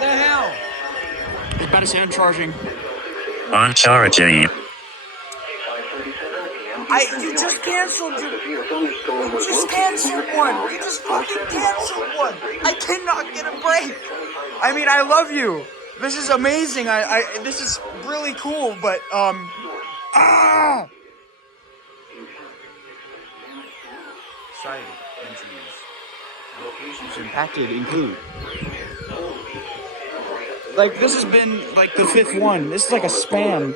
The hell? It's about to say I'm charging. On charging. You just canceled You just canceled one. You just fucking canceled one. I cannot get a break. I mean, I love you. This is amazing. This is really cool, but Site entries. Locations impacted include. Like, this has been like the 5th one. This is like a spam.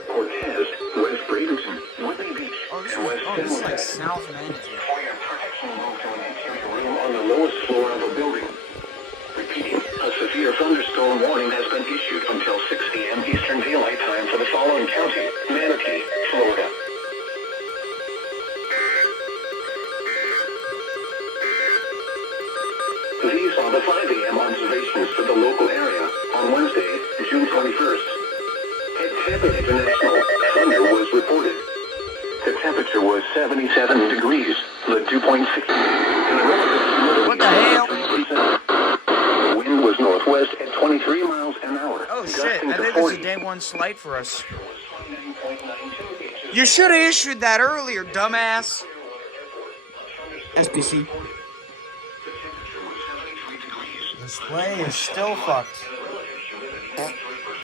Oh, this is like South Manatee. On the lowest floor of a building. Repeating, a severe thunderstorm warning has been issued until 6 p.m. Eastern Daylight Time for the following county: Manatee, Florida. These are the 5 a.m. observations for the local area on Wednesday, June 21st. At Tampa International, thunder was reported. The temperature was 77 degrees, the 2.6. What the hell? The wind was northwest at 23 miles an hour. Oh shit, I think this is day 1 slight for us. You should have issued that earlier, dumbass. SBC. Display is still fucked.